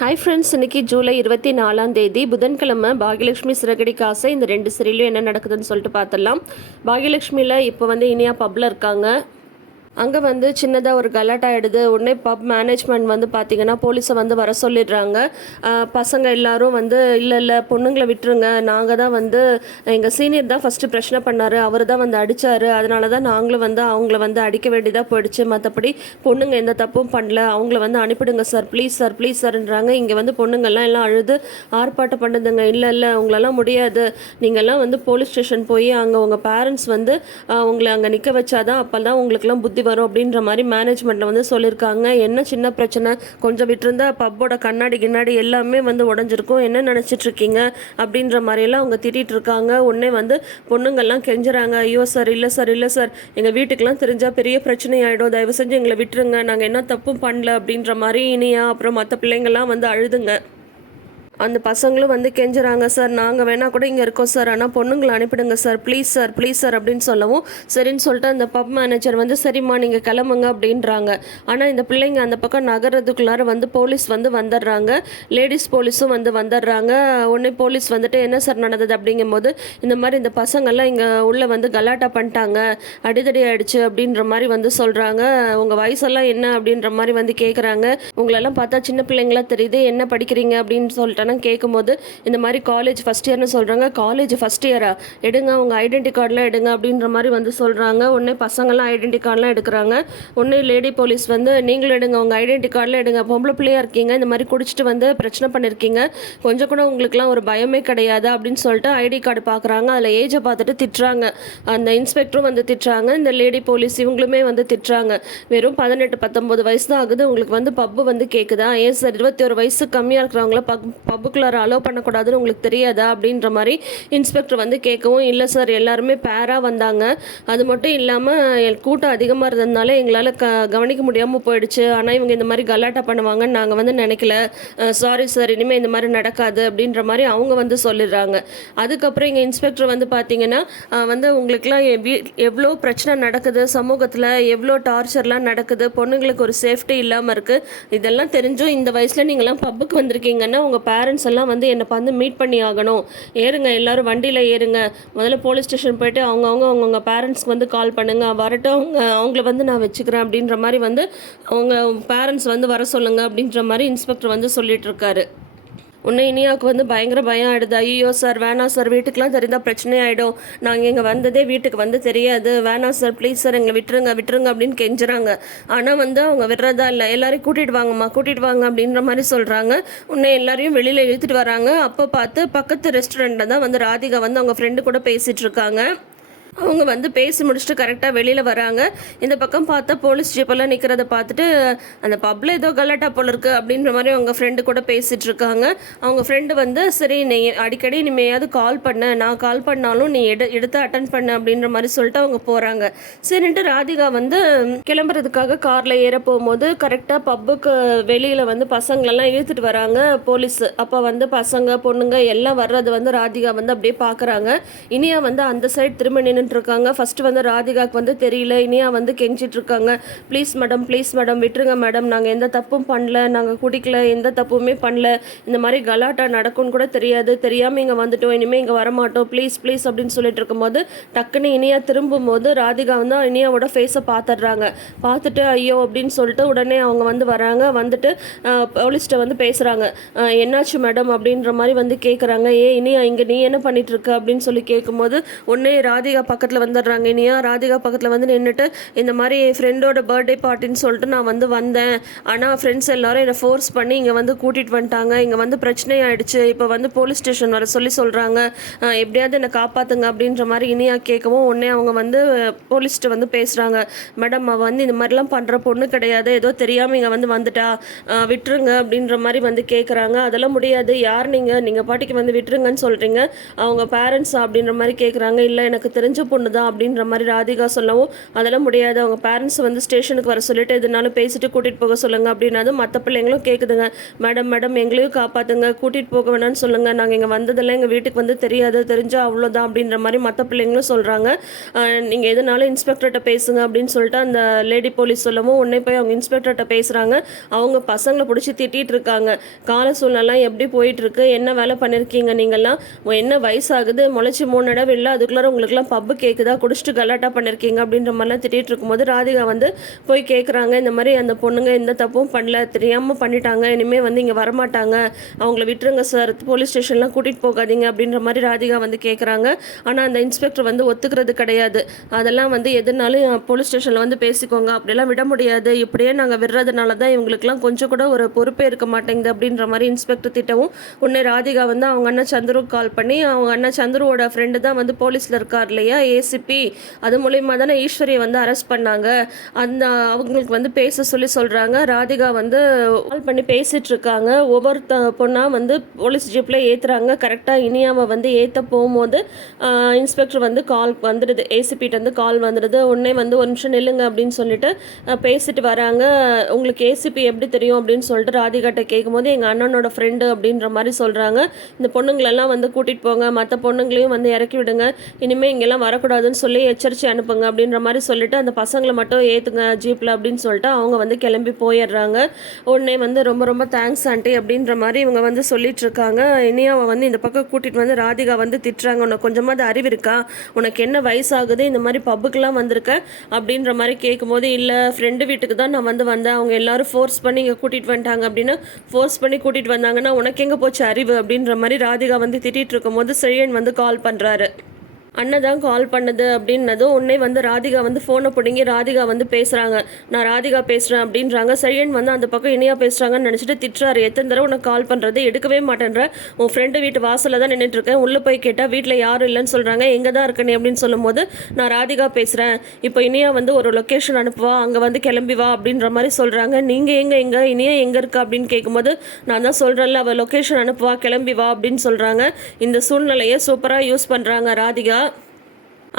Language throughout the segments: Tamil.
ஹாய் ஃப்ரெண்ட்ஸ் இன்னைக்கு ஜூலை இருபத்தி நாலாம் தேதி புதன்கிழமை பாகியலட்சுமி சிறகடி காசை இந்த ரெண்டு சிறையிலும் என்ன நடக்குதுன்னு சொல்லிட்டு பார்த்துடலாம். பாகியலட்சுமியில் இப்போ வந்து இனியா பப்பில் இருக்காங்க. அங்கே வந்து சின்னதாக ஒரு கலாட்டா ஆகிடுது உடனே பப் மேனேஜ்மெண்ட் வந்து பார்த்தீங்கன்னா போலீஸை வந்து வர சொல்லிடுறாங்க. பசங்க எல்லாரும் வந்து இல்லை இல்லை பொண்ணுங்களை விட்டுருங்க. நாங்கள் தான் வந்து எங்கள் சீனியர் தான் ஃபஸ்ட்டு பிரச்சனை பண்ணார். அவர் தான் வந்து அடித்தார் அதனால தான் நாங்களும் வந்து அவங்கள வந்து அடிக்க வேண்டியதாக போயிடுச்சு. மற்றபடி பொண்ணுங்க எந்த தப்பும் பண்ணல. அவங்கள வந்து அனுப்பிடுங்க சார் ப்ளீஸ் சார் ப்ளீஸ் சார்ன்றாங்க இங்கே வந்து பொண்ணுங்கள்லாம் எல்லாம் அழுது ஆர்ப்பாட்டம் பண்ணுதுங்க. இல்லை இல்லை உங்களெல்லாம் முடியாது. நீங்கள்லாம் வந்து போலீஸ் ஸ்டேஷன் போய் அங்கே உங்கள் பேரண்ட்ஸ் வந்து உங்களை அங்கே நிற்க வச்சாதான் அப்போ தான் உங்களுக்குலாம் புத்தி வரும் அப்படின்ற மாதிரி மேனேஜ்மெண்ட்டில் வந்து சொல்லியிருக்காங்க என்ன சின்ன பிரச்சனை? கொஞ்சம் விட்டுருந்தா பப்போட கண்ணாடி கிண்ணாடி எல்லாமே வந்து உடஞ்சிருக்கும். என்ன நினச்சிட்ருக்கீங்க? அப்படின்ற மாதிரியெல்லாம் அவங்க திட்டிகிட்டு இருக்காங்க உடனே வந்து பொண்ணுங்கள்லாம் கெஞ்சுறாங்க. ஐயோ சார் இல்லை சார் இல்லை சார் எங்கள் வீட்டுக்கெலாம் தெரிஞ்சால் பெரிய பிரச்சனை ஆகிடும் தயவு செஞ்சு எங்களை விட்டுருங்க. நாங்கள் என்ன தப்பும் பண்ணல. அப்படின்ற மாதிரி இனியா அப்புறம் மற்ற பிள்ளைங்கள்லாம் வந்து அழுதுங்க. அந்த பசங்களும் வந்து கெஞ்சுறாங்க சார் நாங்கள் வேணால் கூட இங்கே இருக்கோம் சார். ஆனால் பொண்ணுங்களை அனுப்பிடுங்க sir. Please sir please sir அப்படின்னு சொல்லவும் சரின்னு சொல்லிட்டு அந்த பப் மேனேஜர் வந்து சரிம்மா நீங்கள் கிளம்புங்க அப்படின்றாங்க. ஆனால் இந்த பிள்ளைங்க அந்த பக்கம் நகர்றதுக்குள்ளார வந்து போலீஸ் வந்து வந்துடுறாங்க. லேடிஸ் போலீஸும் வந்து வந்துடுறாங்க. உடனே போலீஸ் வந்துட்டு என்ன சார் நடந்தது? அப்படிங்கும்போது இந்த மாதிரி இந்த பசங்கள்லாம் இங்கே உள்ளே வந்து கலாட்டா பண்ணிட்டாங்க. அடிதடி ஆயிடுச்சு அப்படின்ற மாதிரி வந்து சொல்கிறாங்க உங்கள் வயசெல்லாம் என்ன? அப்படின்ற மாதிரி வந்து கேட்குறாங்க உங்களெல்லாம் பார்த்தா சின்ன பிள்ளைங்களா தெரியுது. என்ன படிக்கிறீங்க? அப்படின்னு இதெல்லாம் கேட்கும்போது இந்த மாதிரி காலேஜ் ஃபஸ்ட் இயர்னு சொல்கிறாங்க காலேஜ் ஃபஸ்ட் இயரா எடுங்க உங்கள் ஐடென்டி கார்டெலாம் எடுங்க அப்படின்ற மாதிரி வந்து சொல்கிறாங்க உடனே பசங்கள்லாம் ஐடென்டி கார்டெலாம் எடுக்கிறாங்க. ஒன்று லேடி போலீஸ் வந்து நீங்களும் எடுங்க உங்கள் ஐடென்டி கார்டெலாம் எடுங்க. பொம்பளை பிள்ளையாக இருக்கீங்க இந்த மாதிரி குடிச்சிட்டு வந்து பிரச்சனை பண்ணியிருக்கீங்க கொஞ்சம் கூட உங்களுக்குலாம் ஒரு பயமே கிடையாது அப்படின்னு சொல்லிட்டு ஐடி கார்டு பார்க்குறாங்க அதில் ஏஜை பார்த்துட்டு திட்டுறாங்க. அந்த இன்ஸ்பெக்டரும் வந்து திட்டுறாங்க. இந்த லேடி போலீஸ் இவங்களுமே வந்து திட்டுறாங்க. வெறும் பதினெட்டு பத்தொம்போது வயசு தான் ஆகுது. உங்களுக்கு வந்து பப்பு வந்து கேட்குதா ஏன் சார்? இருபத்தி ஒரு வயசு கம்மியாக இருக்கிறவங்கள பப் பப்புக்குள்ளார அலோவ் பண்ணக்கூடாதுன்னு உங்களுக்கு தெரியாதா அப்படின்ற மாதிரி இன்ஸ்பெக்டர் வந்து கேட்கவும் இல்லை சார் எல்லாருமே பேராக வந்தாங்க. அது மட்டும் இல்லாமல் கூட்டம் அதிகமாக இருந்ததுனால எங்களால் க கவனிக்க முடியாமல் போயிடுச்சு. ஆனால் இவங்க இந்த மாதிரி கலாட்டா பண்ணுவாங்கன்னு நாங்கள் வந்து நினைக்கல. சாரி சார் இனிமேல் இந்த மாதிரி நடக்காது. அப்படின்ற மாதிரி அவங்க வந்து சொல்லிடுறாங்க. அதுக்கப்புறம் இங்கே இன்ஸ்பெக்டர் வந்து பார்த்தீங்கன்னா வந்து உங்களுக்குலாம் எ- வீ- எவ்வளோ பிரச்சனை நடக்குது? சமூகத்தில் எவ்வளோ டார்ச்சர்லாம் நடக்குது? பொண்ணுங்களுக்கு ஒரு சேஃப்டி இல்லாமல் இருக்குது இதெல்லாம் தெரிஞ்சும் இந்த வயசில் நீங்களாம் பப்புக்கு வந்திருக்கீங்கன்னா உங்கள் பேரண்ட்ஸ் எல்லாம் வந்து என்னை வந்து மீட் பண்ணி ஆகணும். ஏறுங்க எல்லாரும் வண்டியில் ஏறுங்க. முதல்ல போலீஸ் ஸ்டேஷன் போயிட்டு அவங்கவுங்க அவங்கவுங்க பேரண்ட்ஸ்க்கு வந்து கால் பண்ணுங்க. வரட்டும் அவங்க அவங்கள வந்து நான் வச்சுக்கிறேன் அப்படின்ற மாதிரி வந்து அவங்க பேரண்ட்ஸ் வந்து வர சொல்லுங்கள் அப்படின்ற மாதிரி இன்ஸ்பெக்டர் வந்து சொல்லிகிட்ருக்காரு இருக்காரு. உன்னை இனியாவுக்கு வந்து பயங்கர பயம் ஆயிடுது. ஐயோ சார் வேணாம் சார் வீட்டுக்கெலாம் தெரிந்தால் பிரச்சனை ஆகிடும் நாங்கள் இங்கே வந்ததே வீட்டுக்கு வந்து தெரியாது. வேணாம் சார் ப்ளீஸ் சார் எங்களை விட்டுருங்க விட்டுருங்க அப்படின்னு கெஞ்சுறாங்க. ஆனால் வந்து அவங்க விடுறதா இல்லை. எல்லாரையும் கூட்டிகிட்டு வாங்கம்மா கூட்டிகிட்டு வாங்க அப்படின்ற மாதிரி சொல்கிறாங்க உன்னை எல்லாரையும் வெளியில் இழுத்துட்டு வராங்க. அப்போ பார்த்து பக்கத்து ரெஸ்டாரண்ட்டில் தான் வந்து ராதிகா வந்து அவங்க ஃப்ரெண்டு கூட பேசிகிட்டு இருக்காங்க. அவங்க வந்து பேசி முடிச்சுட்டு கரெக்டாக வெளியில் வராங்க. இந்த பக்கம் பார்த்தா போலீஸ் ஜீப்பெல்லாம் நிற்கிறத பார்த்துட்டு அந்த பப்பில் ஏதோ கலாட்டா போல இருக்குது அப்படின்ற மாதிரி அவங்க ஃப்ரெண்டு கூட பேசிகிட்டு இருக்காங்க. அவங்க ஃப்ரெண்டு வந்து சரி நீ அடிக்கடி இனிமேயாவது கால் பண்ண. நான் கால் பண்ணாலும் நீ எடு எடுத்து அட்டன் பண்ணு அப்படின்ற மாதிரி சொல்லிட்டு அவங்க போகிறாங்க சரின்ட்டு ராதிகா வந்து கிளம்புறதுக்காக காரில் ஏற போகும்போது கரெக்டாக பப்புக்கு வெளியில் வந்து பசங்களெல்லாம் இழுத்துட்டு வராங்க போலீஸ் அப்போ வந்து பசங்க பொண்ணுங்க எல்லாம் வர்றது வந்து ராதிகா வந்து அப்படியே பார்க்குறாங்க இனியா வந்து அந்த சைடு திரும்ப நின்றுட்டு இருக்காங்க ஃபஸ்ட்டு வந்து ராதிகாக்கு வந்து தெரியல இனியா வந்து கெஞ்சிட்ருக்காங்க ப்ளீஸ் மேடம் ப்ளீஸ் மேடம் விட்டுருங்க மேடம் நாங்கள் எந்த தப்பும் பண்ணல நாங்கள் குடிக்கல எந்த தப்புமே பண்ணல. இந்த மாதிரி கலாட்டா நடக்கும்னு கூட தெரியாது. தெரியாமல் இங்கே வந்துட்டோம் இனிமேல் இங்கே வரமாட்டோம். ப்ளீஸ் ப்ளீஸ் அப்படின்னு சொல்லிட்டு இருக்கும்போது டக்குன்னு இனியா திரும்பும்போது ராதிகா வந்து இனியாவோட ஃபேஸை பார்த்துடுறாங்க பார்த்துட்டு ஐயோ அப்படின்னு சொல்லிட்டு உடனே அவங்க வந்து வராங்க. வந்துட்டு போலீஸ்கிட்ட வந்து பேசுகிறாங்க என்னாச்சு மேடம் அப்படின்ற மாதிரி வந்து கேட்குறாங்க ஏ இனியா இங்கே நீ என்ன பண்ணிட்டுருக்க? அப்படின்னு சொல்லி கேட்கும்போது உடனே ராதிகா பக்கத்தில் வந்துடுறாங்க. இனியா ராதிகா பக்கத்தில் வந்து நின்றுட்டு இந்த மாதிரி என் ஃப்ரெண்டோட பர்த்டே பார்ட்டின்னு சொல்லிட்டு நான் வந்து வந்தேன். ஆனால் ஃப்ரெண்ட்ஸ் எல்லாரும் என்னை ஃபோர்ஸ் பண்ணி இங்கே வந்து கூட்டிகிட்டு வந்துட்டாங்க. இங்கே வந்து பிரச்சனை ஆயிடுச்சு இப்போ வந்து போலீஸ் ஸ்டேஷன் வர சொல்லி சொல்கிறாங்க எப்படியாவது என்னை காப்பாற்றுங்க அப்படின்ற மாதிரி இனியா கேட்கவும் உடனே அவங்க வந்து போலீஸ்கிட்ட வந்து பேசுகிறாங்க மேடம் அவள் வந்து இந்த மாதிரிலாம் பண்ணுற பொண்ணு கிடையாது. ஏதோ தெரியாமல் இங்கே வந்து வந்துட்டா. விட்டுருங்க அப்படின்ற மாதிரி வந்து கேட்குறாங்க அதெல்லாம் முடியாது. யார் நீங்கள் நீங்கள் பாட்டிக்கு வந்து விட்டுருங்கன்னு சொல்கிறீங்க அவங்க பேரண்ட்ஸ் அப்படின்ற மாதிரி கேட்குறாங்க இல்லை எனக்கு தெரிஞ்ச பொண்ணு தான் அப்படின்ற மாதிரி ராதிகா சொல்லவும் அதெல்லாம் முடியாது. அவங்க பேரண்ட்ஸ் வந்து ஸ்டேஷனுக்கு வர சொல்லிட்டு எதுனாலும் பேசிட்டு கூட்டிகிட்டு போக சொல்லுங்கள் அப்படின்னதும் மற்ற பிள்ளைங்களும் கேட்குதுங்க மேடம் மேடம் எங்களையும் காப்பாற்றுங்க கூட்டிகிட்டு போக வேணாம்னு சொல்லுங்கள் நாங்கள் இங்கே வந்ததெல்லாம் எங்கள் வீட்டுக்கு வந்து தெரியாது. தெரிஞ்சால் அவ்வளோதான் அப்படின்ற மாதிரி மற்ற பிள்ளைங்களும் சொல்கிறாங்க நீங்கள் எதுனாலும் இன்ஸ்பெக்டர்கிட்ட பேசுங்க அப்படின்னு சொல்லிட்டு அந்த லேடி போலீஸ் சொல்லவும் உடனே போய் அவங்க இன்ஸ்பெக்டர்கிட்ட பேசுகிறாங்க அவங்க பசங்களை பிடிச்சி திட்டிகிட்டு இருக்காங்க. கால சூழ்நிலாம் எப்படி போயிட்டுருக்கு என்ன வேலை பண்ணியிருக்கீங்க நீங்கள்லாம் என்ன வயசாகுது? முளைச்சி மூணு இடம் இல்லை அதுக்குள்ளே உங்களுக்குலாம் பப்பு கேட்குதா குடிச்சிட்டு கலாட்டா பண்ணியிருக்கீங்க அப்படின்ற மாதிரிலாம் திட்டிகிட்டு இருக்கும்போது ராதிகா வந்து போய் கேட்குறாங்க இந்த மாதிரி அந்த பொண்ணுங்க எந்த தப்பும் பண்ணல தெரியாமல் பண்ணிட்டாங்க இனிமேல் வந்து இங்கே வரமாட்டாங்க அவங்கள விட்டுருங்க சார் போலீஸ் ஸ்டேஷன்லாம் கூட்டிகிட்டு போகாதீங்க அப்படின்ற மாதிரி ராதிகா வந்து கேட்குறாங்க ஆனால் அந்த இன்ஸ்பெக்டர் வந்து ஒத்துக்கிறது கிடையாது. அதெல்லாம் வந்து எதுனாலும் போலீஸ் ஸ்டேஷனில் வந்து பேசிக்கோங்க அப்படியெல்லாம் விட முடியாது. இப்படியே நாங்கள் விடுறதுனால தான் இவங்களுக்குலாம் கொஞ்சம் கூட ஒரு பொறுப்பே இருக்க மாட்டேங்குது அப்படின்ற மாதிரி இன்ஸ்பெக்டர் திட்டவும் உன்னை ராதிகா வந்து அவங்க அண்ணன் சந்துருக்கு கால் பண்ணி அவங்க அண்ணன் சந்துருவோட ஃப்ரெண்டு தான் வந்து போலீஸில் இருக்கார் இல்லையா? ஏசிபி அது மூலியமாக தானே ஈஸ்வரியை வந்து அரெஸ்ட் பண்ணாங்க. அந்த அவங்களுக்கு வந்து பேச சொல்லி சொல்கிறாங்க ராதிகா வந்து கால் பண்ணி பேசிகிட்டு இருக்காங்க. ஒவ்வொருத்த பொண்ணாக வந்து போலீஸ் ஜீப்பில் ஏற்றுறாங்க கரெக்டாக இனியாவை வந்து ஏற்ற போகும்போது இன்ஸ்பெக்டர் வந்து கால் வந்துடுது. ஏசிபிட்ட வந்து கால் வந்துடுது. உடனே வந்து ஒரு நிமிஷம் நில்லுங்க அப்படின்னு சொல்லிட்டு பேசிட்டு வராங்க. உங்களுக்கு ஏசிபி எப்படி தெரியும் அப்படின்னு சொல்லிட்டு ராதிகாட்ட கேட்கும்போது எங்கள் அண்ணனோட ஃப்ரெண்டு அப்படின்ற மாதிரி சொல்கிறாங்க இந்த பொண்ணுங்களெல்லாம் வந்து கூட்டிகிட்டு போங்க. மற்ற பொண்ணுங்களையும் வந்து இறக்கி விடுங்க. இனிமேல் இங்கெல்லாம் வரக்கூடாதுன்னு சொல்லி எச்சரிச்சு அனுப்புங்க அப்படின்ற மாதிரி சொல்லிட்டு அந்த பசங்களை மட்டும் ஏற்றுங்க ஜீப்பில் அப்படின்னு சொல்லிட்டு அவங்க வந்து கிளம்பி போயிடுறாங்க. உடனே வந்து ரொம்ப ரொம்ப தேங்க்ஸ் ஆண்டி அப்படின்ற மாதிரி இவங்க வந்து சொல்லிட்டு இருக்காங்க. இனியாவை வந்து இந்த பக்கம் கூட்டிகிட்டு வந்து ராதிகா வந்து திட்டுறாங்க. உனக்கு கொஞ்சமாவது அறிவு இருக்கா? உனக்கு என்ன வயசாகுது? இந்த மாதிரி பப்புக்கெலாம் வந்திருக்க? அப்படின்ற மாதிரி கேட்கும்போது இல்லை ஃப்ரெண்டு வீட்டுக்கு தான் நான் வந்து வந்தேன். அவங்க எல்லாரும் ஃபோர்ஸ் பண்ணி இங்கே கூட்டிகிட்டு வந்துட்டாங்க. அப்படின்னு ஃபோர்ஸ் பண்ணி கூட்டிகிட்டு வந்தாங்கன்னா உனக்கு எங்கே போச்சு அறிவு? அப்படின்ற மாதிரி ராதிகா வந்து திட்டிகிட்டு இருக்கும்போது செழியன் வந்து கால் பண்ணுறாரு அண்ணன் தான் கால் பண்ணது அப்படின்னதும் உடனே வந்து ராதிகா வந்து ஃபோனை பிடுங்கி ராதிகா வந்து பேசுகிறாங்க நான் ராதிகா பேசுகிறேன் அப்படின்றாங்க. சரியன் வந்து அந்த பக்கம் இனியா பேசுகிறாங்கன்னு நினச்சிட்டு திட்டுறாரு. எத்தனை தடவை உனக்கு கால் பண்ணுறது எடுக்கவே மாட்டேன்ற. உன் ஃப்ரெண்டு வீட்டு வாசலில் தான் நின்றுட்டு இருக்கேன் உள்ளே போய் கேட்டால் வீட்டில் யாரும் இல்லைன்னு சொல்கிறாங்க எங்கே தான் இருக்கனே அப்படின்னு சொல்லும்போது நான் ராதிகா பேசுகிறேன் இப்போ இனியா வந்து ஒரு லொக்கேஷன் அனுப்புவா. அங்கே வந்து கிளம்பி வா அப்படின்ற மாதிரி சொல்கிறாங்க நீங்கள் எங்கே? எங்கே? இனியா எங்கே இருக்கா அப்படின்னு கேட்கும்போது நான் தான் சொல்கிறேன்ல அவள் லொக்கேஷன் அனுப்புவா கிளம்பி வா அப்படின்னு சொல்கிறாங்க இந்த சூழ்நிலையை சூப்பராக யூஸ் பண்ணுறாங்க ராதிகா.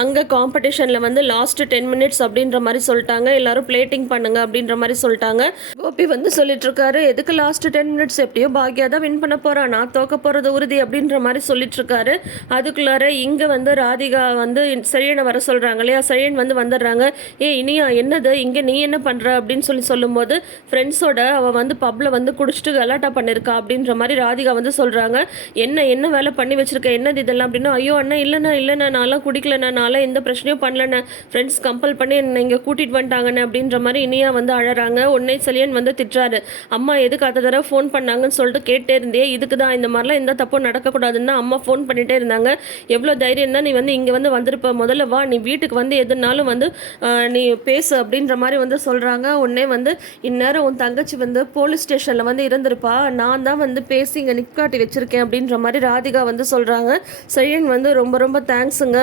அங்கே காம்படிஷனில் வந்து லாஸ்ட்டு டென் மினிட்ஸ் அப்படின்ற மாதிரி சொல்லிட்டாங்க. எல்லாரும் பிளேட்டிங் பண்ணுங்க அப்படின்ற மாதிரி சொல்லிட்டாங்க. கோபி வந்து சொல்லிட்டு இருக்காரு எதுக்கு லாஸ்ட் டென் மினிட்ஸ் எப்படியோ பாக்யா தான் வின் பண்ண போறா நான் தோக்க போறது உறுதி அப்படின்ற மாதிரி சொல்லிட்டு இருக்காரு. அதுக்குள்ளார இங்கே வந்து ராதிகா வந்து சரியனை வர சொல்கிறாங்க இல்லையா? சரியன் வந்து வந்துடுறாங்க. ஏ இனியா என்னது? இங்கே நீ என்ன பண்ணுற அப்படின்னு சொல்லி சொல்லும்போது ஃப்ரெண்ட்ஸோட அவள் வந்து பப்பில் வந்து குடிச்சிட்டு கலாட்டா பண்ணியிருக்கா அப்படின்ற மாதிரி ராதிகா வந்து சொல்கிறாங்க என்ன என்ன வேலை பண்ணி வச்சிருக்க? என்னது இதெல்லாம்? அப்படின்னா ஐயோ அண்ணா இல்லைண்ணா இல்லைண்ணா நான்லாம் குடிக்கலண்ணா நான்லாம் எந்த பிரச்சனையும் பண்ணலண்ணே ஃப்ரெண்ட்ஸ் கம்பல் பண்ணி என்னை இங்கே கூட்டிகிட்டு வந்துட்டாங்கண்ணே அப்படின்ற மாதிரி இனியா வந்து அழறாங்க. உன்னை செலியன் வந்து திட்டுறாரு. அம்மா எதுக்கு அத்த தடவை ஃபோன் பண்ணாங்கன்னு சொல்லிட்டு கேட்டே இருந்தே இதுக்கு தான் இந்த மாதிரிலாம் எந்த தப்பும் நடக்கக்கூடாதுன்னு தான் அம்மா ஃபோன் பண்ணிகிட்டே இருந்தாங்க. எவ்வளோ தைரியம் தான் நீ வந்து இங்கே வந்து வந்திருப்ப முதல்ல வா நீ வீட்டுக்கு வந்து எதுனாலும் வந்து நீ பேசு அப்படின்ற மாதிரி வந்து சொல்கிறாங்க உடனே வந்து இந்நேரம் உன் தங்கச்சி வந்து போலீஸ் ஸ்டேஷனில் வந்து இருந்திருப்பா. நான் தான் வந்து பேசி இங்கே நிற்காட்டி வச்சுருக்கேன் அப்படின்ற மாதிரி ராதிகா வந்து சொல்கிறாங்க செழியன் வந்து ரொம்ப ரொம்ப தேங்க்ஸுங்க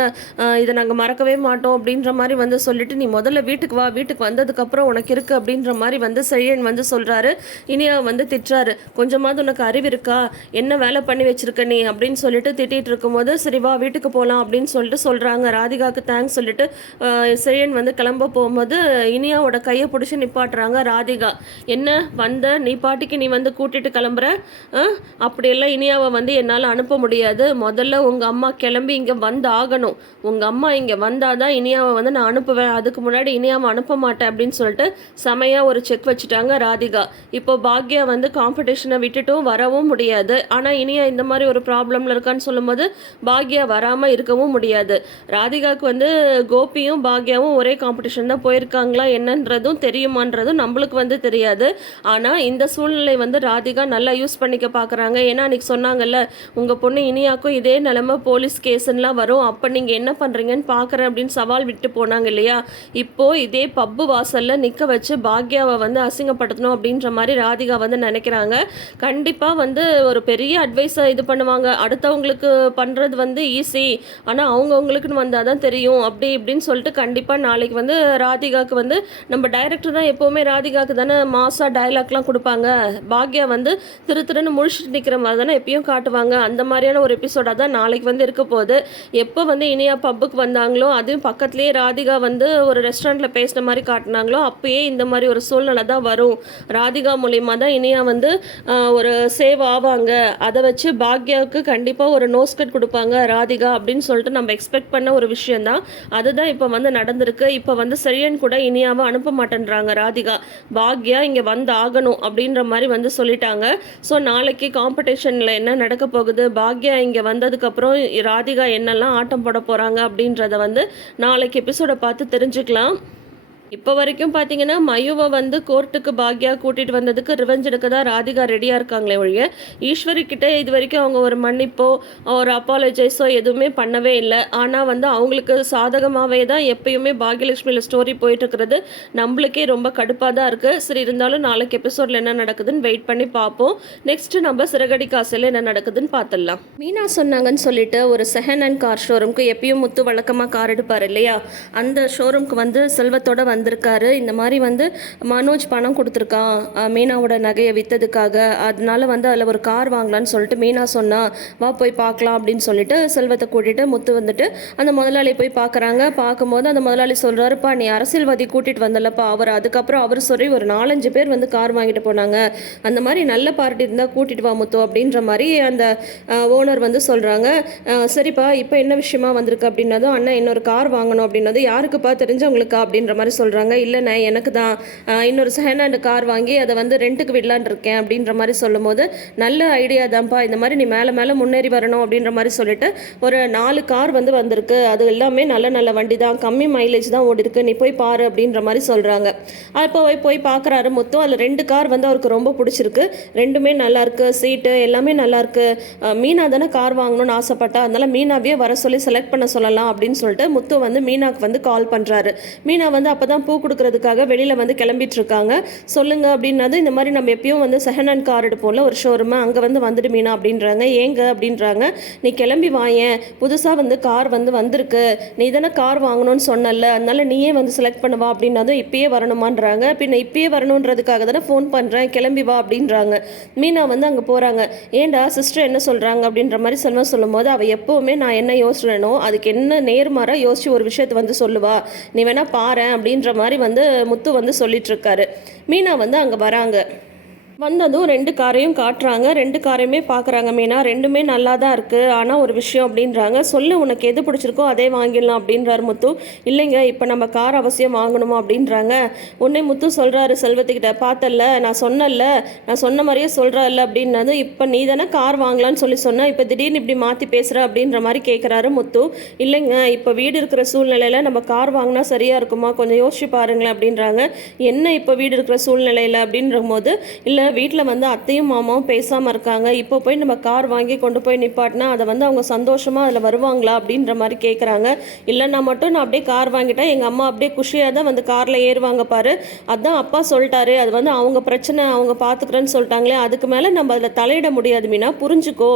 இதை நாங்கள் மறக்கவே மாட்டோம் அப்படின்ற மாதிரி வந்து சொல்லிட்டு நீ முதல்ல வீட்டுக்கு வா வீட்டுக்கு வந்ததுக்கப்புறம் உனக்கு இருக்கு அப்படின்ற மாதிரி வந்து செழியன் வந்து சொல்கிறாரு இனியா வந்து திட்டுறாரு. கொஞ்சமாவது உனக்கு அறிவு இருக்கா? என்ன வேலை பண்ணி வச்சிருக்க நீ? அப்படின்னு சொல்லிட்டு திட்டிகிட்டு இருக்கும்போது சரி வா வீட்டுக்கு போகலாம் அப்படின்னு சொல்லிட்டு சொல்கிறாங்க ராதிகாவுக்கு தேங்க்ஸ் சொல்லிட்டு செழியன் வந்து கிளம்ப போகும்போது இனியாவோட கையை பிடிச்சி நிப்பாட்டுறாங்க ராதிகா. என்ன? வந்த? நீ பாட்டிக்கு நீ வந்து கூட்டிட்டு கிளம்புற? அப்படியெல்லாம் இனியாவை வந்து என்னால் அனுப்ப முடியாது. முதல்ல உங்கள் அம்மா கிளம்பி இங்கே வந்து ஆகணும். உங்கள் அம்மா அம்மா இங்கே வந்தால் தான் இனியாவை வந்து நான் அனுப்புவேன். அதுக்கு முன்னாடி இனியாவை அனுப்ப மாட்டேன் அப்படின்னு சொல்லிட்டு செமையாக ஒரு செக் வச்சுட்டாங்க ராதிகா. இப்போ பாக்யா வந்து காம்படிஷனை விட்டுட்டும் வரவும் முடியாது. ஆனால் இனியா இந்த மாதிரி ஒரு ப்ராப்ளமில் இருக்கான்னு சொல்லும்போது பாக்யா வராமல் இருக்கவும் முடியாது. ராதிகாவுக்கு வந்து கோபியும் பாக்யாவும் ஒரே காம்படிஷன் தான் போயிருக்காங்களா என்னன்றதும் தெரியுமான்றதும் நம்மளுக்கு வந்து தெரியாது. ஆனால் இந்த சூழ்நிலை வந்து ராதிகா நல்லா யூஸ் பண்ணிக்க பார்க்குறாங்க ஏன்னா அன்றைக்கி சொன்னாங்கல்ல உங்கள் பொண்ணு இனியாக்கும் இதே நிலமை போலீஸ் கேஸுன்னெலாம் வரும். அப்போ நீங்கள் என்ன பண்ணுறீங்க பண்ணுறீங்கன்னு பார்க்குறேன் அப்படின்னு சவால் விட்டு போனாங்க இல்லையா? இப்போது இதே பப்பு வாசலில் நிற்க வச்சு பாக்யாவை வந்து அசிங்கப்படுத்தணும் அப்படின்ற மாதிரி ராதிகா வந்து நினைக்கிறாங்க. கண்டிப்பாக வந்து ஒரு பெரிய அட்வைஸை இது பண்ணுவாங்க. அடுத்தவங்களுக்கு பண்ணுறது வந்து ஈஸி ஆனால் அவங்கவுங்களுக்குன்னு வந்தால் தான் தெரியும். அப்படி இப்படின்னு சொல்லிட்டு கண்டிப்பாக நாளைக்கு வந்து ராதிகாவுக்கு வந்து நம்ம டைரக்டர் தான் எப்போவுமே ராதிகாவுக்கு தானே மாசாக டைலாக்லாம் கொடுப்பாங்க. பாக்யா வந்து திரு திருன்னு முழிச்சிட்டு நிற்கிற மாதிரி தானே எப்பயும் காட்டுவாங்க. அந்த மாதிரியான ஒரு எபிசோடாக தான் நாளைக்கு வந்து இருக்க போகுது. எப்போ வந்து இனியா பப்புக்கு வந்தாங்களோ அதுவும் பக்கத்துலேயே ராதிகா வந்து ஒரு ரெஸ்டாரண்ட்டில் பேசின மாதிரி காட்டினாங்களோ அப்போயே இந்த மாதிரி ஒரு சூழ்நிலை தான் வரும். ராதிகா மூலயமா தான் இனியா வந்து ஒரு சேவ் ஆவாங்க. அதை வச்சு பாக்யாவுக்கு கண்டிப்பாக ஒரு நோஸ்கட் கொடுப்பாங்க ராதிகா அப்படின்னு சொல்லிட்டு நம்ம எக்ஸ்பெக்ட் பண்ண ஒரு விஷயந்தான் அதுதான் இப்போ வந்து நடந்திருக்கு. இப்போ வந்து செரியன் கூட இனியாவை அனுப்ப மாட்டேன்றாங்க ராதிகா. பாக்யா இங்கே வந்து ஆகணும் அப்படின்ற மாதிரி வந்து சொல்லிட்டாங்க. ஸோ நாளைக்கு காம்படிஷனில் என்ன நடக்க போகுது? பாக்யா இங்கே வந்ததுக்கப்புறம் ராதிகா என்னெல்லாம் ஆட்டம் போட போகிறாங்க அப்படின்னு அப்படின்றத வந்து நாளைக்கு எபிசோடை பார்த்து தெரிஞ்சுக்கலாம். இப்போ வரைக்கும் பார்த்தீங்கன்னா மயுவை வந்து கோர்ட்டுக்கு பாக்யா கூட்டிகிட்டு வந்ததுக்கு ரிவெஞ்ச் எடுக்க தான் ராதிகா ரெடியாக இருக்காங்களே ஒழிய ஈஸ்வரி கிட்டே இது வரைக்கும் அவங்க ஒரு மன்னிப்போ ஒரு அப்பாலஜைஸோ எதுவுமே பண்ணவே இல்லை. ஆனால் வந்து அவங்களுக்கு சாதகமாகவே தான் எப்பயுமே பாக்யலட்சுமியில் ஸ்டோரி போயிட்டு இருக்கிறது நம்மளுக்கே ரொம்ப கடுப்பாக தான் இருக்குது சரி இருந்தாலும் நாளைக்கு எபிசோடில் என்ன நடக்குதுன்னு வெயிட் பண்ணி பார்ப்போம். நெக்ஸ்ட்டு நம்ம சிறகடி காசில் என்ன நடக்குதுன்னு பார்த்துடலாம். மீனா சொன்னாங்கன்னு சொல்லிட்டு ஒரு செகண்ட் ஹேண்ட் கார் ஷோரூம்க்கு எப்பயும் முத்து வழக்கமாக கார் எடுப்பார் இல்லையா? அந்த ஷோரூம்க்கு வந்து செல்வத்தோட வந்திருக்காரு. இந்த மாதிரி வந்து மனோஜ் பணம் கொடுத்துருக்கான். மீனாவோட நகையை விற்றதுக்காக அதனால வந்து அதில் ஒரு கார் வாங்கலாம்னு சொல்லிட்டு மீனா சொன்னா வா போய் பார்க்கலாம் அப்படின்னு சொல்லிட்டு செல்வத்தை கூட்டிட்டு முத்து வந்துட்டு அந்த முதலாளி போய் பார்க்குறாங்க. பார்க்கும்போது அந்த முதலாளி சொல்கிறாருப்பா நீ அரசியல்வாதி கூட்டிகிட்டு வந்தலப்பா அவர் அதுக்கப்புறம் அவர் சொல்லி ஒரு நாலஞ்சு பேர் வந்து கார் வாங்கிட்டு போனாங்க. அந்த மாதிரி நல்ல பார்ட்டி இருந்தால் கூட்டிட்டு வா முத்து அப்படின்ற மாதிரி அந்த ஓனர் வந்து சொல்கிறாங்க சரிப்பா இப்போ என்ன விஷயமா வந்திருக்கு? அப்படின்னதும் அண்ணன் இன்னொரு கார் வாங்கணும் அப்படின்னதும் யாருக்குப்பா தெரிஞ்சவங்களுக்கா? அப்படின்ற மாதிரி சொல்கிறாங்க சொல்கிறாங்க இல்லைண்ணே எனக்கு தான் இன்னொரு செகண்ட் ஹேண்ட் கார் வாங்கி அதை வந்து ரெண்ட்டுக்கு விடலான்னு இருக்கேன் அப்படின்ற மாதிரி சொல்லும்போது நல்ல ஐடியா தான்ப்பா இந்த மாதிரி நீ மேலே மேலே முன்னேறி வரணும் அப்படின்ற மாதிரி சொல்லிட்டு ஒரு நாலு கார் வந்து வந்திருக்கு. அது எல்லாமே நல்ல நல்ல வண்டி தான். கம்மி மைலேஜ் தான் ஓடி இருக்கு நீ போய் பாரு அப்படின்ற மாதிரி சொல்கிறாங்க அப்போ போய் போய் பார்க்குறாரு மொத்தம் அதில் ரெண்டு கார் வந்து அவருக்கு ரொம்ப பிடிச்சிருக்கு. ரெண்டுமே நல்லாயிருக்கு சீட்டு எல்லாமே நல்லாயிருக்கு மீனா தானே கார் வாங்கணும்னு ஆசைப்பட்டா அதனால மீனாவே வர சொல்லி செலக்ட் பண்ண சொல்லலாம் அப்படின்னு சொல்லிட்டு முத்து வந்து மீனாக்கு வந்து கால் பண்ணுறாரு மீனா வந்து அப்போ தான் பூ கொடுக்கறதுக்காக வெளியில் வந்து கிளம்பிட்டு இருக்காங்க சொல்லுங்க அப்படின்னது இந்த மாதிரி நம்ம எப்பயும் வந்து செகண்ட் ஹேண்ட் கார் எடுப்போம்ல ஒரு ஷோரூமு அங்கே வந்து வந்துடு மீனா அப்படின்றாங்க. ஏங்க அப்படின்றாங்க. நீ கிளம்பி வாயேன் புதுசாக வந்து கார் வந்து வந்திருக்கு. நீ தானே கார் வாங்கணும்னு சொன்னல அதனால நீயே வந்து செலக்ட் பண்ணுவா அப்படின்னதும் இப்பயே வரணுமான்றாங்க. பின்ன இப்பயே வரணுன்றதுக்காக தானே ஃபோன் பண்ணுறேன் கிளம்பி வா அப்படின்றாங்க. மீனா வந்து அங்கே போகிறாங்க ஏன்டா சிஸ்டர் என்ன சொல்கிறாங்க அப்படின்ற மாதிரி செல்வம் சொல்லும்போது அவள் எப்போவுமே நான் என்ன யோசிக்கிறேனோ அதுக்கு என்ன நேர்மாராக யோசிச்சு ஒரு விஷயத்தை வந்து சொல்லுவா. நீ வேணா பாரு அப்படின்ற மாதிரி வந்து முத்து வந்து சொல்லிட்டு இருக்காரு. மீனா வந்து அங்கே வராங்க. வந்ததும் ரெண்டு காரையும் காட்டுறாங்க. ரெண்டு காரையுமே பார்க்குறாங்க மீனா ரெண்டுமே நல்லா தான் இருக்குது ஆனால் ஒரு விஷயம் அப்படின்றாங்க. சொல்லு உனக்கு எது பிடிச்சிருக்கோ அதே வாங்கிடலாம் அப்படின்றாரு முத்து. இல்லைங்க இப்போ நம்ம கார் அவசியம் வாங்கணுமா? அப்படின்றாங்க. உடனே முத்து சொல்கிறாரு செல்வத்துக்கிட்ட. பார்த்தல்ல நான் சொன்னல நான் சொன்ன மாதிரியே சொல்கிறல்ல அப்படின்னது இப்போ நீ தானே கார் வாங்கலாம்னு சொல்லி சொன்ன. இப்போ திடீர்னு இப்படி மாற்றி பேசுகிற அப்படின்ற மாதிரி கேட்குறாரு முத்து. இல்லைங்க இப்போ வீடு இருக்கிற சூழ்நிலையில் நம்ம கார் வாங்கினா சரியாக இருக்குமா? கொஞ்சம் யோசிச்சு பாருங்களேன் அப்படின்றாங்க. என்ன இப்போ வீடு இருக்கிற சூழ்நிலையில்? அப்படின்ற போது இல்லை வீட்டில் வந்து அத்தையும் மாமாவும் பேசாமல் இருக்காங்க. இப்போ போய் நம்ம கார் வாங்கி கொண்டு போய் நிப்பாட்டினா அதை வந்து அவங்க சந்தோஷமாக அதில் வருவாங்களா அப்படின்ற மாதிரி கேட்குறாங்க இல்லைன்னா மட்டும் நான் அப்படியே கார் வாங்கிட்டா எங்கள் அம்மா அப்படியே குஷியாக தான் வந்து காரில் ஏறுவாங்க பாரு. அதான் அப்பா சொல்லிட்டாரு. அது வந்து அவங்க பிரச்சனை அவங்க பார்த்துக்கிறேன்னு சொல்லிட்டாங்களே. அதுக்கு மேலே நம்ம அதில் தலையிட முடியாது மீனா. புரிஞ்சுக்கோ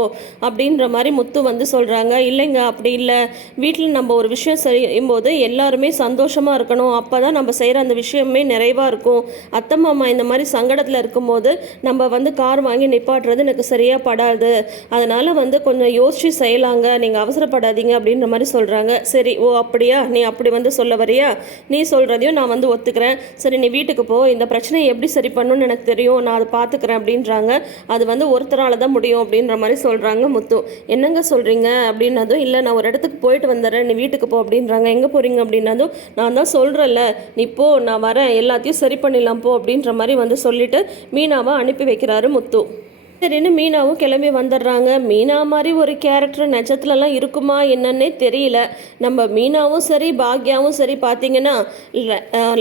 அப்படின்ற மாதிரி முத்து வந்து சொல்கிறாங்க இல்லைங்க அப்படி இல்லை. வீட்டில் நம்ம ஒரு விஷயம் செய்யும் போது எல்லாருமே சந்தோஷமாக இருக்கணும். அப்போ தான் நம்ம செய்கிற அந்த விஷயமே நிறைவாக இருக்கும். அத்தை மாமா இந்த மாதிரி சங்கடத்தில் இருக்கும்போது நம்ம வந்து கார் வாங்கி நிப்பாட்டுறது எனக்கு சரியாக படாது. அதனால் வந்து கொஞ்சம் யோசித்து செய்யலாங்க. நீங்கள் அவசரப்படாதீங்க அப்படின்ற மாதிரி சொல்கிறாங்க சரி ஓ அப்படியா? நீ அப்படி வந்து சொல்ல வரியா? நீ சொல்கிறதையும் நான் வந்து ஒத்துக்கிறேன். சரி நீ வீட்டுக்கு போ. இந்த பிரச்சனையை எப்படி சரி பண்ணணும்னு எனக்கு தெரியும். நான் அதை பார்த்துக்கிறேன் அப்படின்றாங்க. அது வந்து ஒருத்தரால் தான் முடியும் அப்படின்ற மாதிரி சொல்கிறாங்க முத்து. என்னங்க சொல்கிறீங்க அப்படின்னதும் இல்லை நான் ஒரு இடத்துக்கு போயிட்டு வந்துடுறேன். நீ வீட்டுக்கு போ அப்படின்றாங்க. எங்கே போகிறீங்க அப்படின்னதும் நான் தான் சொல்கிறேன்ல நீ போ. நான் வரேன். எல்லாத்தையும் சரி பண்ணிடலாம். போ அப்படின்ற மாதிரி வந்து சொல்லிட்டு மீனாவை அனுப்பி வைக்கிறாரு முத்து. சரின்னு மீனாவும் கிளம்பி வந்துடுறாங்க. மீனா மாதிரி ஒரு கேரக்டர் நட்சத்திரம்லாம் இருக்குமா என்னன்னே தெரியல. நம்ம மீனாவும் சரி பாக்யாவும் சரி பார்த்தீங்கன்னா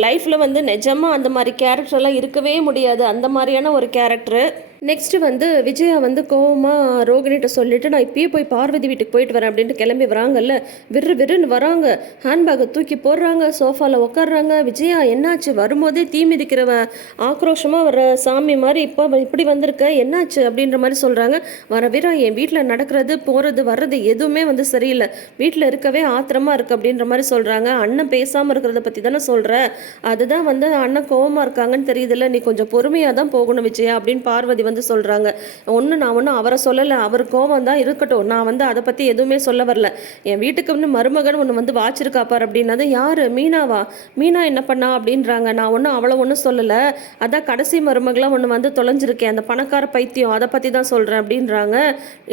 லைஃப்பில் வந்து நிஜமாக அந்த மாதிரி கேரக்டர்லாம் இருக்கவே முடியாது. அந்த மாதிரியான ஒரு கேரக்டரு நெக்ஸ்ட் வந்து விஜயா வந்து கோவமாக ரோகிணிகிட்ட சொல்லிட்டு நான் இப்பயே போய் பார்வதி வீட்டுக்கு போயிட்டு வரேன் அப்படின்ட்டு கிளம்பி வராங்கல்ல. விறு விறுன்னு வராங்க. ஹேண்ட்பேக்கை தூக்கி போடுறாங்க சோஃபாவில் உட்காடுறாங்க விஜயா என்னாச்சு? வரும்போதே தீ மிதிக்கிறவன். ஆக்ரோஷமாக வர சாமி மாதிரி இப்போ இப்படி வந்திருக்க. என்னாச்சு? அப்படின்ற மாதிரி சொல்கிறாங்க வர வீரம் என் வீட்டில் நடக்கிறது போகிறது வர்றது எதுவுமே வந்து சரியில்லை. வீட்டில் இருக்கவே ஆத்திரமா இருக்கு அப்படின்ற மாதிரி சொல்கிறாங்க அண்ணன் பேசாமல் இருக்கிறத பற்றி தானே சொல்கிற அதுதான் வந்து அண்ணன் கோவமாக இருக்காங்கன்னு தெரியுதுல்ல. நீ கொஞ்சம் பொறுமையாக தான் போகணும் விஜயா அப்படின்னு பார்வதி வந்து சொல்கிறாங்க ஒன்று நான் ஒன்றும் அவரை சொல்லலை அவர் கோவம் தான் இருக்கட்டும். நான் வந்து அதை பற்றி எதுவுமே சொல்ல வரல. என் வீட்டுக்கு வந்து மருமகன் ஒன்று வந்து வாச்சிருக்கா பார் அப்படின்னது யார்? மீனாவா? மீனா என்ன பண்ணா? அப்படின்றாங்க. நான் ஒன்றும் அவ்வளோ ஒன்றும் சொல்லலை. அதான் கடைசி மருமகளாக ஒன்று வந்து தொலைஞ்சிருக்கேன் அந்த பணக்கார பைத்தியம். அதை பற்றி தான் சொல்கிறேன் அப்படின்றாங்க.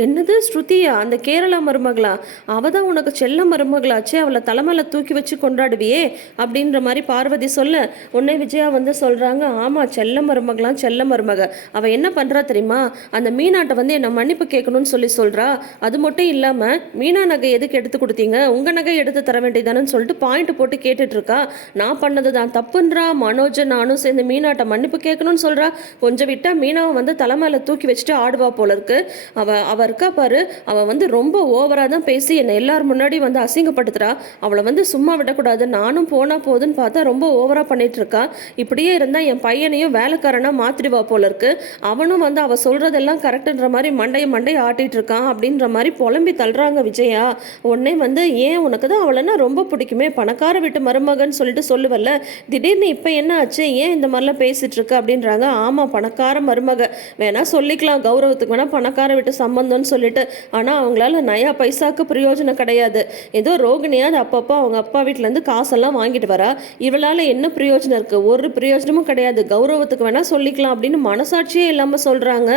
என்னது? ஸ்ருதியா? அந்த கேரளா மருமகளா? அவள் தான் உனக்கு செல்ல மருமகளாச்சு. அவளை தலைமையில தூக்கி வச்சு கொண்டாடுவியே அப்படின்ற மாதிரி பார்வதி சொல்ல உன்னை விஜயா வந்து சொல்கிறாங்க ஆமாம் செல்ல மருமகளாம் செல்ல மருமக. அவள் என்ன பண்ணுறா தெரியுமா? அந்த மீனாட்டை வந்து என்னை மன்னிப்பு கேட்கணும்னு சொல்லி சொல்கிறா அது மட்டும் இல்லாமல் மீனா நகை எதுக்கு எடுத்து கொடுத்தீங்க? உங்கள் நகை எடுத்து தர வேண்டியதானு சொல்லிட்டு பாயிண்ட் போட்டு கேட்டுட்ருக்கா நான் பண்ணது தான் தப்புன்றா? மனோஜ் நானும் சேர்ந்து மீனாட்டை மன்னிப்பு கேட்கணும்னு சொல்கிறா கொஞ்சம் விட்டால் மீனாவை வந்து தலைமையில் தூக்கி வச்சுட்டு ஆடுவா போல இருக்கு. அவள் அவள் இருக்கா பாரு. அவள் வந்து ரொம்ப ஓவராக தான் பேசி என்னை எல்லார் முன்னாடி வந்து அசிங்கப்படுத்துறா. அவளை வந்து சும்மா விடக்கூடாது. நானும் போனால் போதுன்னு பார்த்தா ரொம்ப ஓவராக பண்ணிகிட்ருக்கா இப்படியே இருந்தால் என் பையனையும் வேலைக்காரனாக மாற்றிடுவா போல இருக்கு. அவனும் வந்து அவ சொல்றதெல்லாம் கரெக்டுன்ற மாதிரி மண்டைய மண்டையை ஆட்டிட்டு இருக்கான் அப்படின்ற மாதிரி புலம்பி தள்ளுறாங்க விஜயா. உடனே வந்து ஏன் உனக்கு தான் அவளைன்னா ரொம்ப பிடிக்குமே? பணக்கார வீட்டு மருமகன் சொல்லிட்டு சொல்லுவல்ல? திடீர்னு இப்போ என்ன ஆச்சு? ஏன் இந்த மாதிரிலாம் பேசிகிட்டு இருக்க? அப்படின்றாங்க. ஆமாம் பணக்கார மருமக. வேணா சொல்லிக்கலாம். கௌரவத்துக்கு வேணா பணக்கார வீட்டு சம்பந்தம்னு சொல்லிட்டு. ஆனால் அவங்களால நயா பைசாக்கு பிரயோஜனம் கிடையாது. ஏதோ ரோகிணியாவது அப்பப்போ அவங்க அப்பா வீட்டிலேருந்து காசெல்லாம் வாங்கிட்டு வரா. இவளால் என்ன பிரயோஜனம் இருக்குது ஒரு பிரயோஜனமும் கிடையாது. கௌரவத்துக்கு வேணா சொல்லிக்கலாம் அப்படின்னு மனசாட்சியே இல்லாமல் சொல்கிறாங்க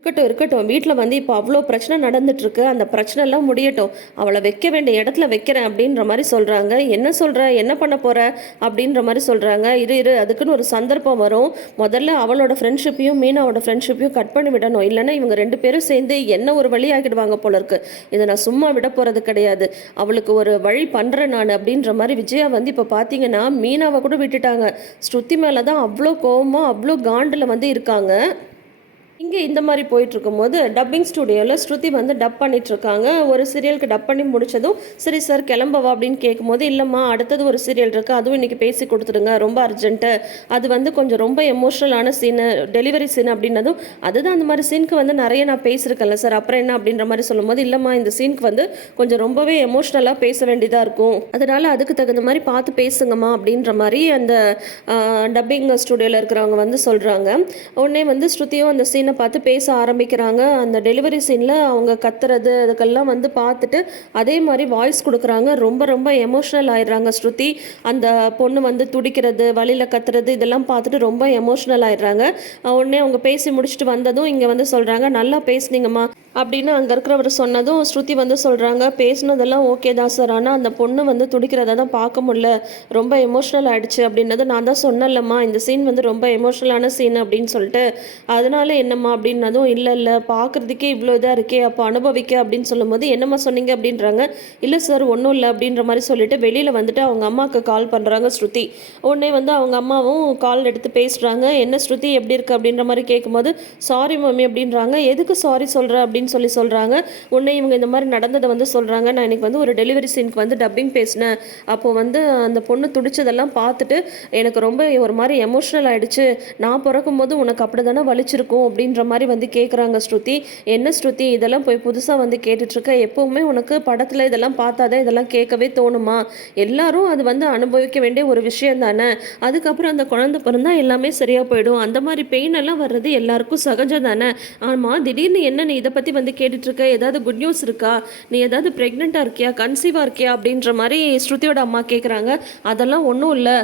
இருக்கட்டும் இருக்கட்டும். வீட்டில் வந்து இப்போ அவ்வளோ பிரச்சனை நடந்துட்டு இருக்கு அந்த பிரச்சனை எல்லாம் முடியட்டும். அவளை வைக்க வேண்டிய இடத்துல வைக்கிறேன் அப்படின்ற மாதிரி சொல்கிறாங்க என்ன சொல்கிற என்ன பண்ண போகிற அப்படின்ற மாதிரி சொல்கிறாங்க இரு இரு. அதுக்குன்னு ஒரு சந்தர்ப்பம் வரும். முதல்ல அவளோட ஃப்ரெண்ட்ஷிப்பையும் மீனாவோட ஃப்ரெண்ட்ஷிப்பையும் கட் பண்ணி விடணும். இல்லைன்னா இவங்க ரெண்டு பேரும் சேர்ந்து என்ன ஒரு வழி ஆகிடுவாங்க போல இருக்கு. இதை நான் சும்மா விட போகிறது கிடையாது. அவளுக்கு ஒரு வழி பண்ணுறேன் நான் அப்படின்ற மாதிரி விஜயா வந்து இப்போ பார்த்தீங்கன்னா மீனாவை கூட விட்டுட்டாங்க. ஸ்ருதி மேலே தான் அவ்வளோ கோவமாக அவ்வளோ காண்டில் வந்து இருக்காங்க. இங்கே இந்த மாதிரி போயிட்டுருக்கும் போது டப்பிங் ஸ்டுடியோவில் ஸ்ருதி வந்து டப் பண்ணிகிட்ருக்காங்க ஒரு சீரியலுக்கு டப் பண்ணி முடிச்சதும் சரி சார் கிளம்பவா அப்படின்னு கேட்கும்போது இல்லைம்மா அடுத்தது ஒரு சீரியல் இருக்குது அதுவும் இன்றைக்கி பேசி கொடுத்துடுங்க ரொம்ப அர்ஜென்ட்டு அது வந்து கொஞ்சம் ரொம்ப எமோஷ்னலான சீனு டெலிவரி சீன் அப்படின்னதும் அதுதான் அந்த மாதிரி சீனுக்கு வந்து நிறைய நான் பேசியிருக்கேன்ல சார் அப்புறம் என்ன அப்படின்ற மாதிரி சொல்லும்போது இல்லைம்மா இந்த சீனுக்கு வந்து கொஞ்சம் ரொம்பவே எமோஷ்னலாக பேச வேண்டியதாக இருக்கும். அதனால் அதுக்கு தகுந்த மாதிரி பார்த்து பேசுங்கம்மா அப்படின்ற மாதிரி அந்த டப்பிங் ஸ்டுடியோவில் இருக்கிறவங்க வந்து சொல்கிறாங்க உடனே வந்து ஸ்ருதியும் அந்த சீனை பார்த்து பேச ஆரம்பிக்கிறாங்க. அந்த டெலிவரி சீனில் அவங்க கத்துறது அதுக்கெல்லாம் வந்து பார்த்துட்டு அதே மாதிரி வாய்ஸ் கொடுக்குறாங்க. ரொம்ப ரொம்ப எமோஷ்னல் ஆயிடுறாங்க ஸ்ருதி. அந்த பொண்ணு வந்து துடிக்கிறது வழியில் கத்துறது இதெல்லாம் பார்த்துட்டு ரொம்ப எமோஷ்னல் ஆயிடுறாங்க. உடனே அவங்க பேசி முடிச்சுட்டு வந்ததும் இங்கே வந்து சொல்கிறாங்க நல்லா பேசுனீங்கம்மா. அப்படின்னு அங்கே இருக்கிறவர் சொன்னதும் ஸ்ருதி வந்து சொல்கிறாங்க பேசுனதெல்லாம் ஓகே தான் சார் ஆனால் அந்த பொண்ணு வந்து துடிக்கிறத தான் பார்க்க முடில ரொம்ப எமோஷ்னல் ஆகிடுச்சு அப்படின்னது நான் தான் சொன்னேன்லம்மா. இந்த சீன் வந்து ரொம்ப எமோஷ்னலான சீன் அப்படின்னு சொல்லிட்டு அதனால என்னம்மா? அப்படின்னதும் இல்லை இல்லை. பார்க்குறதுக்கே இவ்வளோ இதாக இருக்கே. அப்போ அனுபவிக்க அப்படின்னு சொல்லும்போது என்னம்மா சொன்னீங்க? அப்படின்றாங்க. இல்லை சார் ஒன்றும் இல்லை அப்படின்ற மாதிரி சொல்லிட்டு வெளியில் வந்துட்டு அவங்க அம்மாவுக்கு கால் பண்ணுறாங்க ஸ்ருதி. உடனே வந்து அவங்க அம்மாவும் கால் எடுத்து பேசுகிறாங்க என்ன ஸ்ருதி? எப்படி இருக்குது அப்படின்ற மாதிரி கேட்கும்போது சாரி மம்மி அப்படின்றாங்க. எதுக்கு சாரி சொல்கிற அப்படின்னு சொல்லி சொல்கிறாங்க உன்னை இவங்க இந்த மாதிரி நடந்ததை வந்து சொல்கிறாங்க நான் இன்னைக்கு வந்து ஒரு டெலிவரி சீனுக்கு வந்து டப்பிங் பேசினேன். அப்போது வந்து அந்த பொண்ணு துடிச்சதெல்லாம் பார்த்துட்டு எனக்கு ரொம்ப ஒரு மாதிரி எமோஷ்னல் ஆயிடுச்சு. நான் பிறக்கும் போது உனக்கு அப்படி தானே வலிச்சிருக்கும் அப்படின்ற மாதிரி வந்து கேட்குறாங்க ஸ்ருதி. என்ன ஸ்ருதி இதெல்லாம் போய் புதுசாக வந்து கேட்டுட்ருக்க எப்போவுமே உனக்கு படத்தில் இதெல்லாம் பார்த்தாதான் இதெல்லாம் கேட்கவே தோணுமா? எல்லாரும் அது வந்து அனுபவிக்க வேண்டிய ஒரு விஷயம் தானே? அதுக்கப்புறம் அந்த குழந்தை பிறந்தா எல்லாமே சரியாக போயிடும். அந்த மாதிரி பெயின் எல்லாம் வர்றது எல்லாருக்கும் சகஜம் தானே? ஆமாம் திடீர்னு என்ன நீ இதை பற்றி வந்து கேட்டுட்ருக்க ஏதாவது குட் நியூஸ் இருக்கா? நீ ஏதாவது ப்ரெக்னெண்ட்டாக இருக்கியா? கன்சீவாக இருக்கியா? அப்படின்ற மாதிரி ஸ்ருதியோட அம்மா கேட்குறாங்க அதெல்லாம் ஒன்றும் இல்லை.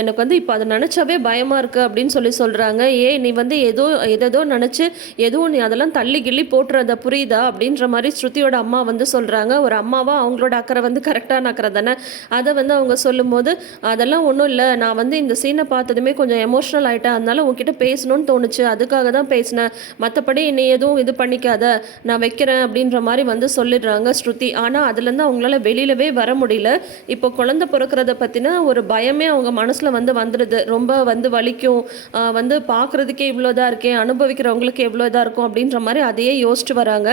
எனக்கு வந்து இப்போ அதை நினச்சாவே பயமாக இருக்குது அப்படின்னு சொல்லி சொல்கிறாங்க ஏ நீ வந்து ஏதோ எதோ நினச்சி எதுவும் நீ அதெல்லாம் தள்ளி கிள்ளி போட்டுறத புரியுதா? அப்படின்ற மாதிரி ஸ்ருதியோட அம்மா வந்து சொல்கிறாங்க ஒரு அம்மாவாக அவங்களோட அக்கறை வந்து கரெக்டான அக்கறை தானே? அதை வந்து அவங்க சொல்லும்போது அதெல்லாம் ஒன்றும் இல்லை. நான் வந்து இந்த சீனை பார்த்ததுமே கொஞ்சம் எமோஷ்னல் ஆகிட்டேன் அதனால உங்ககிட்ட பேசணும்னு தோணுச்சு. அதுக்காக தான் பேசினேன். மற்றபடி நீ எதுவும் இது பண்ணிக்காத. நான் வைக்கிறேன் அப்படின்ற மாதிரி வந்து சொல்லிடுறாங்க ஸ்ருதி. ஆனால் அதுலேருந்து அவங்களால வெளியிலவே வர முடியல. இப்போ குழந்தை பிறக்கிறத பற்றின ஒரு பயமே அவங்க மனசில் வந்து வந்துடுது. ரொம்ப வந்து வலிக்கும். வந்து பார்க்குறதுக்கே இவ்வளோ இதாக இருக்கே அனுபவிக்கிறவங்களுக்கு எவ்வளோ இதாக இருக்கும் அப்படின்ற மாதிரி அதையே யோசிச்சு வராங்க.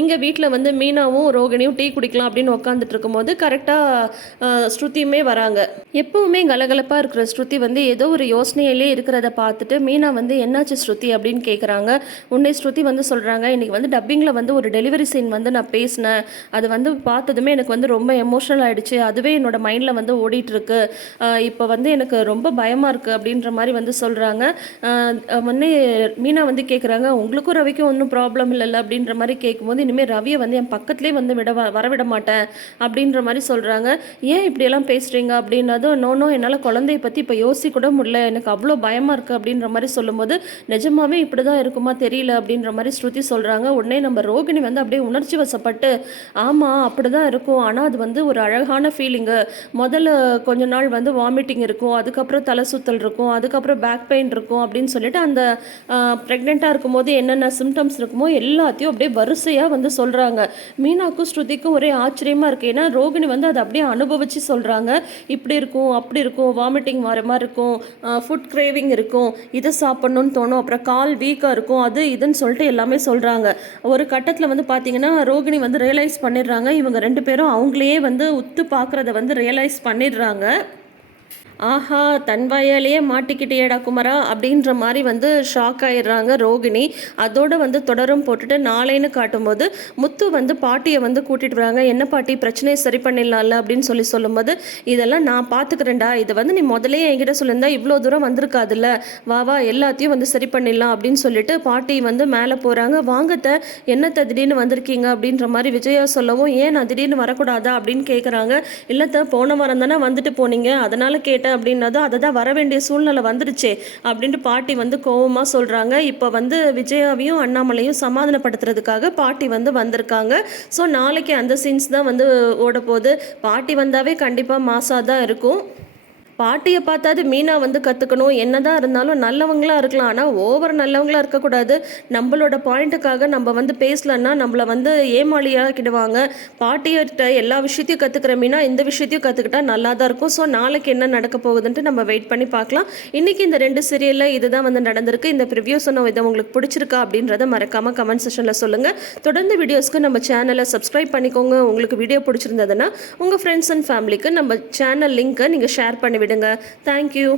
இங்கே வீட்டில் வந்து மீனாவும் ரோகிணியும் டீ குடிக்கலாம் அப்படின்னு உட்காந்துட்டு இருக்கும்போது கரெக்டாக ஸ்ருதியுமே வராங்க. எப்பவுமே கலகலப்பாக இருக்கிற ஸ்ருதி வந்து ஏதோ ஒரு யோசனையிலே இருக்கிறத பார்த்துட்டு மீனா வந்து என்னாச்சு ஸ்ருதி? அப்படின்னு கேட்குறாங்க உன்னை ஸ்ருதி வந்து சொல்கிறாங்க இன்றைக்கி வந்து டப்பிங்கில் வந்து ஒரு டெலிவரி சீன் வந்து நான் பேசினேன். அது வந்து பார்த்ததுமே எனக்கு வந்து ரொம்ப எமோஷனல் ஆகிடுச்சு அதுவே என்னோடய மைண்டில் வந்து ஓடிட்டுருக்கு. இப்போ வந்து எனக்கு ரொம்ப பயமாக இருக்குது அப்படின்ற மாதிரி வந்து சொல்கிறாங்க முன்னே மீனா வந்து கேட்குறாங்க உங்களுக்கும் ரவிக்கும் ஒன்றும் ப்ராப்ளம் இல்லைல்ல அப்படின்ற மாதிரி கேட்கும்போது இனிமேல் ரவியை வந்து என் பக்கத்துலேயே வந்து விட வரவிட மாட்டேன் அப்படின்ற மாதிரி சொல்கிறாங்க ஏன் இப்படியெல்லாம் பேசுகிறீங்க அப்படின்னதும் நோ நோ என்னால் குழந்தைய பற்றி இப்போ யோசிக்க கூட முடியல. எனக்கு அவ்வளோ பயமாக இருக்குது அப்படின்ற மாதிரி சொல்லும்போது நிஜமாவே இப்படி தான் இருக்குமா தெரியல அப்படின்ற மாதிரி ஸ்ருதி சொல்கிறாங்க உடனே நம்ம ரோகிணி வந்து அப்படியே உணர்ச்சி வசப்பட்டு ஆமாம் அப்படி தான் இருக்கும். ஆனால் அது வந்து ஒரு அழகான ஃபீலிங்கு முதல்ல கொஞ்ச நாள் வந்து வாமிட்டிங் இருக்கும். அதுக்கப்புறம் தலை சுத்தல் இருக்கும். அதுக்கப்புறம் பேக் பெயின் இருக்கும். அப்படின்னு சொல்லிட்டு அந்த ப்ரெக்னெண்ட்டாக இருக்கும்போது என்னென்ன சிம்டம்ஸ் இருக்குமோ எல்லாத்தையும் அப்படியே வரிசையாக வந்து சொல்கிறாங்க மீனாக்கும் ஸ்ருதிக்கும் ஒரே ஆச்சரியமாக இருக்குது ஏன்னா ரோகிணி வந்து அதை அப்படியே அனுபவித்து சொல்கிறாங்க இப்படி இருக்கும் அப்படி இருக்கும். வாமிட்டிங் வர மாதிரி இருக்கும். ஃபுட் கிரேவிங் இருக்கும். இதை சாப்பிட்ணுன்னு தோணும். அப்புறம் கால் வீக்காக இருக்கும். அது இதுன்னு சொல்லிட்டு எல்லாமே சொல்கிறாங்க ஒரு கட்டத்தில் வந்து பார்த்தீங்கன்னா ரோகிணி வந்து ரியலைஸ் பண்ணிடுறாங்க. இவங்க ரெண்டு பேரும் அவங்களையே வந்து உத்து பார்க்குறத வந்து ரியலைஸ் பண்ணிடுறாங்க. ஆஹா தன் வயலையே மாட்டிக்கிட்டேடா குமரா அப்படின்ற மாதிரி வந்து ஷாக் ஆயிடுறாங்க ரோகிணி. அதோட வந்து தொடரும் போட்டுட்டு நாளைன்னு காட்டும்போது முத்து வந்து பாட்டியை வந்து கூட்டிட்டு வராங்க. என்ன பாட்டி பிரச்சனையை சரி பண்ணிடலாம்ல அப்படின்னு சொல்லி சொல்லும்போது இதெல்லாம் நான் பார்த்துக்கிறேன்டா இதை வந்து நீ முதலே என்கிட்ட சொல்லியிருந்தா இவ்வளோ தூரம் வந்திருக்காதுல்ல. வா வா எல்லாத்தையும் வந்து சரி பண்ணிடலாம் அப்படின்னு சொல்லிட்டு பாட்டி வந்து மேலே போகிறாங்க வாங்கத்த என்னத்த திடீர்னு வந்திருக்கீங்க அப்படின்ற மாதிரி விஜயா சொல்லவும் ஏன் நான் திடீர்னு வரக்கூடாதா அப்படின்னு கேட்குறாங்க இல்லத்த போன வாரம் தானே வந்துட்டு போனீங்க. அதனால கேட்டேன் அப்படின்னதும் அதை தான் வர வேண்டிய சூழ்நிலை வந்துடுச்சே அப்படின்ட்டு பாட்டி வந்து கோவமாக சொல்கிறாங்க இப்போ வந்து விஜயாவையும் அண்ணாமலையும் சமாதானப்படுத்துறதுக்காக பாட்டி வந்து வந்திருக்காங்க. ஸோ நாளைக்கு அந்த சீன்ஸ் தான் வந்து ஓட போகுது பாட்டி வந்தாவே கண்டிப்பாக மாசாக தான் இருக்கும். பாட்டியை பார்த்தாது மீனா வந்து கற்றுக்கணும் என்னதான் இருந்தாலும் நல்லவங்களாக இருக்கலாம். ஆனால் ஓவர் நல்லவங்களாக இருக்கக்கூடாது. நம்மளோட பாயிண்ட்டுக்காக நம்ம வந்து பேசலன்னா நம்மளை வந்து ஏமாளியாக்கிடுவாங்க. பாட்டியிட்ட எல்லா விஷயத்தையும் கற்றுக்கிற மீனா இந்த விஷயத்தையும் கற்றுக்கிட்டா நல்லா தான் இருக்கும். ஸோ நாளைக்கு என்ன நடக்க போகுதுன்ட்டு நம்ம வெயிட் பண்ணி பார்க்கலாம். இன்றைக்கி இந்த ரெண்டு சீரியலில் இதுதான் வந்து நடந்திருக்கு. இந்த ப்ரிவ்யூ சொன்ன இதை உங்களுக்கு பிடிச்சிருக்கா அப்படின்றத மறக்காமல் கமெண்ட் செஷனில் சொல்லுங்கள் தொடர்ந்து வீடியோஸ்க்கு நம்ம சேனலை சப்ஸ்கிரைப் பண்ணிக்கோங்க. உங்களுக்கு வீடியோ பிடிச்சிருந்ததுன்னா உங்கள் ஃப்ரெண்ட்ஸ் அண்ட் ஃபேமிலிக்கு நம்ம சேனல் லிங்க்கை நீங்கள் ஷேர் பண்ணி விடுங்க. தேங்க்யூ